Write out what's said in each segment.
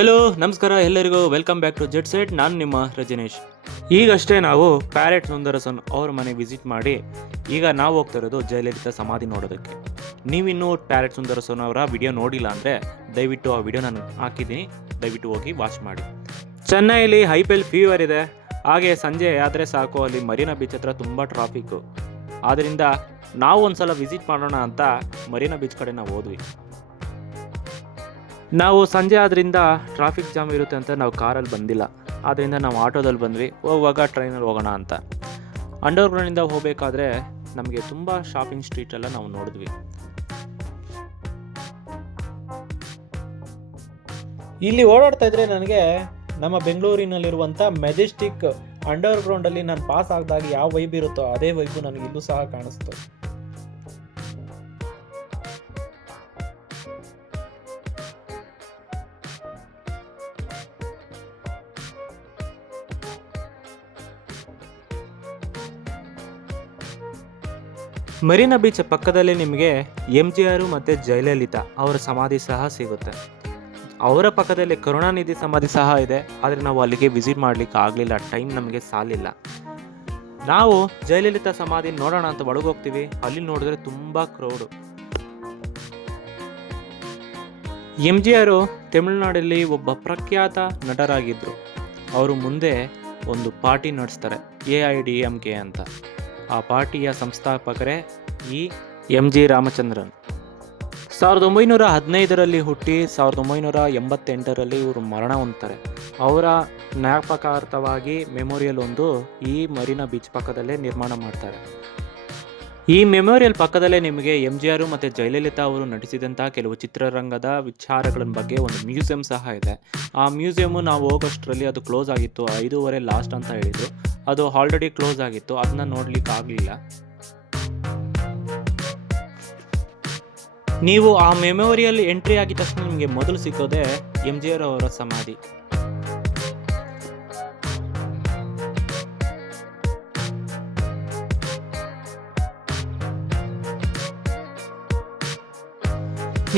Hello ನಮಸ್ಕಾರ ಎಲ್ಲರಿಗೂ welcome back to jet set. ನಾನು ನಿಮ್ಮ ರಜನೀಶ್. ಈಗಷ್ಟೇ ನಾವು ಪ್ಯಾರೆಟ್ ಸುಂದರಸನ್ ಅವ್ರ ಮನೆ ವಿಸಿಟ್ ಮಾಡಿ ಈಗ ನಾವು ಹೋಗ್ತಾ ಇರೋದು ಜಯಲಲಿತಾ ಸಮಾಧಿ ನೋಡೋದಕ್ಕೆ. ನೀವಿನ್ನೂ ಪ್ಯಾರೆಟ್ ಸುಂದರಸನ್ ಅವರ ವಿಡಿಯೋ ನೋಡಿಲ್ಲ ಅಂದರೆ ದಯವಿಟ್ಟು ಆ ವಿಡಿಯೋ ನಾನು ಹಾಕಿದ್ದೀನಿ, ದಯವಿಟ್ಟು ಹೋಗಿ ವಾಚ್ ಮಾಡಿ. ಚೆನ್ನೈಲಿ IPL ಫೀವರ್ ಇದೆ. ಹಾಗೆ ಸಂಜೆ ಆದರೆ ಸಾಕು, ಅಲ್ಲಿ ಮರೀನಾ ಬೀಚ್ ಹತ್ರ ತುಂಬ ಟ್ರಾಫಿಕ್ಕು. ಆದ್ದರಿಂದ ನಾವು ಒಂದ್ಸಲ ವಿಸಿಟ್ ಮಾಡೋಣ ಅಂತ ಮರೀನಾ ಬೀಚ್ ಕಡೆ ನಾವು ಹೋದ್ವಿ. ನಾವು ಸಂಜೆ ಆದ್ರಿಂದ ಟ್ರಾಫಿಕ್ ಜಾಮ್ ಇರುತ್ತೆ ಅಂತ ನಾವು ಕಾರಲ್ಲಿ ಬಂದಿಲ್ಲ, ಆದ್ದರಿಂದ ನಾವು ಆಟೋದಲ್ಲಿ ಬಂದ್ವಿ. ಹೋಗುವಾಗ ಟ್ರೈನಲ್ಲಿ ಹೋಗೋಣ ಅಂತ. ಅಂಡರ್ಗ್ರೌಂಡಿಂದ ಹೋಗಬೇಕಾದ್ರೆ ನಮಗೆ ತುಂಬ ಶಾಪಿಂಗ್ ಸ್ಟ್ರೀಟೆಲ್ಲ ನಾವು ನೋಡಿದ್ವಿ. ಇಲ್ಲಿ ಓಡಾಡ್ತಾ ಇದ್ರೆ ನನಗೆ ನಮ್ಮ ಬೆಂಗಳೂರಿನಲ್ಲಿರುವಂಥ ಮೆಜೆಸ್ಟಿಕ್ ಅಂಡರ್ಗ್ರೌಂಡಲ್ಲಿ ನಾನು ಪಾಸ್ ಆಗಿದಾಗ ಯಾವ ವೈಬ್ ಇರುತ್ತೋ ಅದೇ ವೈಬು ನನಗೆ ಇಲ್ಲೂ ಸಹ ಕಾಣಿಸ್ತು. ಮರೀನಾ ಬೀಚ್ ಪಕ್ಕದಲ್ಲೇ ನಿಮಗೆ MGR ಮತ್ತು ಜಯಲಲಿತಾ ಅವರ ಸಮಾಧಿ ಸಹ ಸಿಗುತ್ತೆ. ಅವರ ಪಕ್ಕದಲ್ಲೇ ಕರುಣಾನಿಧಿ ಸಮಾಧಿ ಸಹ ಇದೆ. ಆದರೆ ನಾವು ಅಲ್ಲಿಗೆ ವಿಸಿಟ್ ಮಾಡಲಿಕ್ಕೆ ಆಗಲಿಲ್ಲ, ಟೈಮ್ ನಮಗೆ ಸಾಲಿಲ್ಲ. ನಾವು ಜಯಲಲಿತಾ ಸಮಾಧಿ ನೋಡೋಣ ಅಂತ ಒಳಗೋಗ್ತೀವಿ. ಅಲ್ಲಿ ನೋಡಿದ್ರೆ ತುಂಬ ಕ್ರೌಡು. MGR ತಮಿಳುನಾಡಲ್ಲಿ ಒಬ್ಬ ಪ್ರಖ್ಯಾತ ನಟರಾಗಿದ್ದರು. ಅವರು ಮುಂದೆ ಒಂದು ಪಾರ್ಟಿ ನಡೆಸ್ತಾರೆ, AIADMK ಅಂತ. ಆ ಪಾರ್ಟಿಯ ಸಂಸ್ಥಾಪಕರೇ ಈ MG ರಾಮಚಂದ್ರನ್. 1915ರಲ್ಲಿ ಹುಟ್ಟಿ 1988ರಲ್ಲಿ ಇವರು ಮರಣ ಹೊಂದ್ತಾರೆ. ಅವರ ಜ್ಞಾಪಕಾರ್ಥವಾಗಿ ಮೆಮೋರಿಯಲ್ ಒಂದು ಈ ಮರೀನಾ ಬೀಚ್ ಪಕ್ಕದಲ್ಲೇ ನಿರ್ಮಾಣ ಮಾಡ್ತಾರೆ. ಈ ಮೆಮೋರಿಯಲ್ ಪಕ್ಕದಲ್ಲೇ ನಿಮಗೆ MGR ಮತ್ತು ಜಯಲಲಿತಾ ಅವರು ನಟಿಸಿದಂಥ ಕೆಲವು ಚಿತ್ರರಂಗದ ವಿಚಾರಗಳ ಬಗ್ಗೆ ಒಂದು ಮ್ಯೂಸಿಯಂ ಸಹ ಇದೆ. ಆ ಮ್ಯೂಸಿಯಮ್ಮು ನಾವು ಹೋಗೋಷ್ಟರಲ್ಲಿ ಅದು ಕ್ಲೋಸ್ ಆಗಿತ್ತು. 5:15 ಲಾಸ್ಟ್ ಅಂತ ಹೇಳಿದರು. ಅದು ಆಲ್ರೆಡಿ ಕ್ಲೋಸ್ ಆಗಿತ್ತು, ಅದನ್ನ ನೋಡ್ಲಿಕ್ಕೆ ಆಗಲಿಲ್ಲ. ನೀವು ಆ ಮೆಮೋರಿಯಲ್ ಎಂಟ್ರಿ ಆಗಿದ ತಕ್ಷಣ ನಿಮಗೆ ಮೊದಲು ಸಿಗೋದೇ MGR ಅವರ ಸಮಾಧಿ.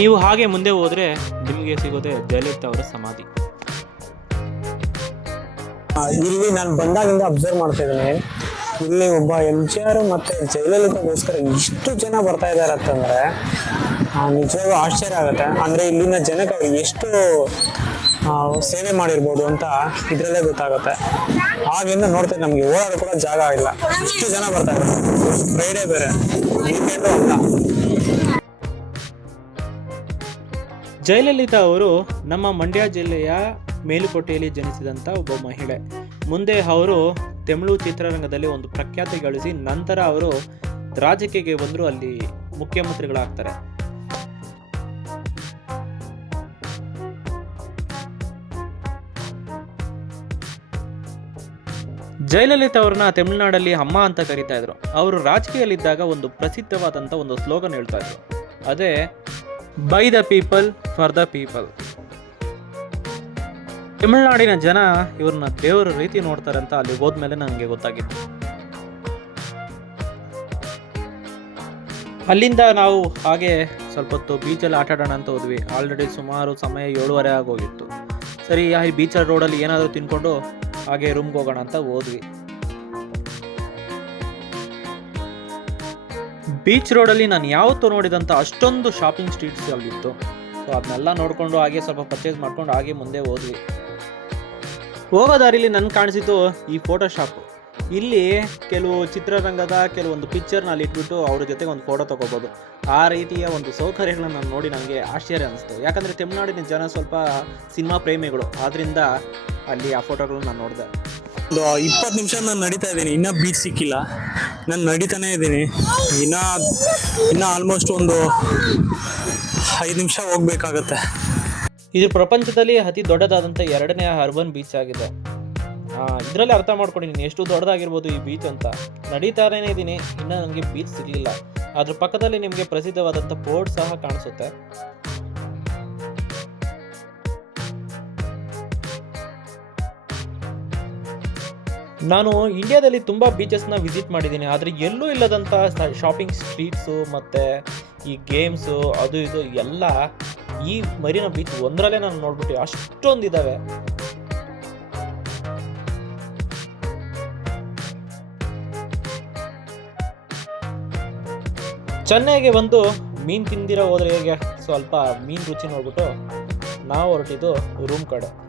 ನೀವು ಹಾಗೆ ಮುಂದೆ ಹೋದ್ರೆ ನಿಮಗೆ ಸಿಗೋದೆ ಜಯಲಲಿತಾ ಅವರ ಸಮಾಧಿ. ಇಲ್ಲಿ ನಾನು ಬಂದಾಗಿಂದ ಅಬ್ಸರ್ವ್ ಮಾಡ್ತಾ ಇದ್ದೀನಿ, ಇಲ್ಲಿ ಒಬ್ಬ MGR ಮತ್ತೆ ಜಯಲಲಿತಾಗೋಸ್ಕರ ಇಷ್ಟು ಜನ ಬರ್ತಾ ಇದ್ದಾರೆ ಅಂತಂದ್ರೆ ನಿಜವಾಗ್ಲೂ ಆಶ್ಚರ್ಯ ಆಗುತ್ತೆ. ಅಂದ್ರೆ ಇಲ್ಲಿನ ಜನಕ್ಕೆ ಅವ್ರು ಎಷ್ಟು ಸೇವೆ ಮಾಡಿರ್ಬೋದು ಅಂತ ಇದ್ರಲ್ಲೇ ಗೊತ್ತಾಗುತ್ತೆ. ಆಗಿಂದ ನೋಡ್ತಾ ನಮ್ಗೆ ಓಡಾಡೋ ಕೂಡ ಜಾಗ ಇಲ್ಲ, ಇಷ್ಟು ಜನ ಬರ್ತಾ ಇದ್ದಾರೆ. ಫ್ರೈಡೇ ಬೇರೆ, ವೀಕೆಂಡು ಅಲ್ಲ. ಜಯಲಲಿತಾ ಅವರು ನಮ್ಮ ಮಂಡ್ಯ ಜಿಲ್ಲೆಯ ಮೇಲುಕೋಟೆಯಲ್ಲಿ ಜನಿಸಿದಂಥ ಒಬ್ಬ ಮಹಿಳೆ. ಮುಂದೆ ಅವರು ತಮಿಳು ಚಿತ್ರರಂಗದಲ್ಲಿ ಒಂದು ಪ್ರಖ್ಯಾತಿ ಗಳಿಸಿ ನಂತರ ಅವರು ರಾಜಕೀಯಕ್ಕೆ ಬಂದರು, ಅಲ್ಲಿ ಮುಖ್ಯಮಂತ್ರಿಗಳಾಗ್ತಾರೆ. ಜಯಲಲಿತಾ ಅವ್ರನ್ನ ತಮಿಳುನಾಡಲ್ಲಿ ಅಮ್ಮ ಅಂತ ಕರೀತಾ ಇದ್ರು. ಅವರು ರಾಜಕೀಯದಲ್ಲಿದ್ದಾಗ ಒಂದು ಪ್ರಸಿದ್ಧವಾದಂಥ ಒಂದು ಸ್ಲೋಗನ್ ಹೇಳ್ತಾ ಇದ್ರು, ಅದೇ by the people for the people. ತಮಿಳುನಾಡಿನ ಜನ ಇವ್ರನ್ನ ದೇವರ ರೀತಿ ನೋಡ್ತಾರೆ ಅಂತ ಅಲ್ಲಿ ಹೋದ್ಮೇಲೆ ನನಗೆ ಗೊತ್ತಾಗಿತ್ತು. ಅಲ್ಲಿಂದ ನಾವು ಹಾಗೆ ಸ್ವಲ್ಪ ಹೊತ್ತು ಬೀಚಲ್ಲಿ ಆಟ ಆಡೋಣ ಅಂತ ಹೋದ್ವಿ. ಆಲ್ರೆಡಿ ಸುಮಾರು ಸಮಯ 7:30 ಆಗೋಗಿತ್ತು. ಸರಿ, ಆ ಬೀಚಲ್ಲಿ ರೋಡಲ್ಲಿ ಏನಾದರೂ ತಿನ್ಕೊಂಡು ಹಾಗೆ ರೂಮ್ಗೆ ಹೋಗೋಣ ಅಂತ ಹೋದ್ವಿ. ಬೀಚ್ ರೋಡಲ್ಲಿ ನಾನು ಯಾವತ್ತೂ ನೋಡಿದಂಥ ಅಷ್ಟೊಂದು ಶಾಪಿಂಗ್ ಸ್ಟ್ರೀಟ್ಸ್ ಅಲ್ಲಿತ್ತು. ಸೊ ಅದನ್ನೆಲ್ಲ ನೋಡಿಕೊಂಡು ಹಾಗೆ ಸ್ವಲ್ಪ ಪರ್ಚೇಸ್ ಮಾಡ್ಕೊಂಡು ಹಾಗೆ ಮುಂದೆ ಹೋದ್ವಿ. ಹೋಗೋ ದಾರಿಲಿ ನನಗೆ ಕಾಣಿಸಿತು ಈ ಫೋಟೋ ಶಾಪ್. ಇಲ್ಲಿ ಕೆಲವು ಚಿತ್ರರಂಗದ ಕೆಲವೊಂದು ಪಿಕ್ಚರ್ನ ಅಲ್ಲಿ ಇಟ್ಬಿಟ್ಟು ಅವ್ರ ಜೊತೆಗೆ ಒಂದು ಫೋಟೋ ತೊಗೋಬೋದು. ಆ ರೀತಿಯ ಒಂದು ಸೌಕರ್ಯಗಳನ್ನ ನಾನು ನೋಡಿ ನನಗೆ ಆಶ್ಚರ್ಯ ಅನಿಸ್ತು. ಯಾಕಂದರೆ ತಮಿಳುನಾಡಿನ ಜನ ಸ್ವಲ್ಪ ಸಿನಿಮಾ ಪ್ರೇಮಿಗಳು, ಆದ್ದರಿಂದ ಅಲ್ಲಿ ಆ ಫೋಟೋಗಳನ್ನ ನಾನು ನೋಡಿದೆ. ಒಂದು 20 ನಿಮಿಷ ನಾನು ನಡೀತಾ ಇದ್ದೀನಿ, ಇನ್ನೂ ಬೀಚ್ ಸಿಕ್ಕಿಲ್ಲ. ನಾನು ನಡೀತಾನೆ ಇದ್ದೀನಿ, ಇನ್ನೂ ಆಲ್ಮೋಸ್ಟ್ ಒಂದು 5 ನಿಮಿಷ ಹೋಗ್ಬೇಕಾಗತ್ತೆ. ಇದು ಪ್ರಪಂಚದಲ್ಲಿ ಅತಿ ದೊಡ್ಡದಾದಂಥ 2ನೇ ಅರ್ಬನ್ ಬೀಚ್ ಆಗಿದೆ. ಇದರಲ್ಲಿ ಅರ್ಥ ಮಾಡ್ಕೊಂಡಿದ್ದೀನಿ ಎಷ್ಟು ದೊಡ್ಡದಾಗಿರ್ಬೋದು ಈ ಬೀಚ್ ಅಂತ. ನಡೀತಾನೇ ಇದ್ದೀನಿ, ಇನ್ನೂ ನನಗೆ ಬೀಚ್ ಸಿಗಲಿಲ್ಲ. ಅದ್ರ ಪಕ್ಕದಲ್ಲಿ ನಿಮಗೆ ಪ್ರಸಿದ್ಧವಾದಂಥ ಬೋರ್ಡ್ ಸಹ ಕಾಣಿಸುತ್ತೆ. ನಾನು ಇಂಡಿಯಾದಲ್ಲಿ ತುಂಬ ಬೀಚಸ್ನ ವಿಸಿಟ್ ಮಾಡಿದ್ದೀನಿ, ಆದರೆ ಎಲ್ಲೂ ಇಲ್ಲದಂಥ ಶಾಪಿಂಗ್ ಸ್ಟ್ರೀಟ್ಸು ಮತ್ತು ಈ ಗೇಮ್ಸು ಅದು ಇದು ಎಲ್ಲ ಈ ಮರೀನಾ ಬೀಚ್ ಒಂದರಲ್ಲೇ ನಾನು ನೋಡ್ಬಿಟ್ಟು ಅಷ್ಟೊಂದಿದ್ದಾವೆ. ಚೆನ್ನೈಗೆ ಬಂದು ಮೀನು ತಿಂದಿರೋ ಹೋದ್ರೆ ಹೇಗೆ, ಸ್ವಲ್ಪ ಮೀನು ರುಚಿ ನೋಡ್ಬಿಟ್ಟು ನಾವು ಹೊರಟಿದ್ದು ರೂಮ್ ಕಡೆ.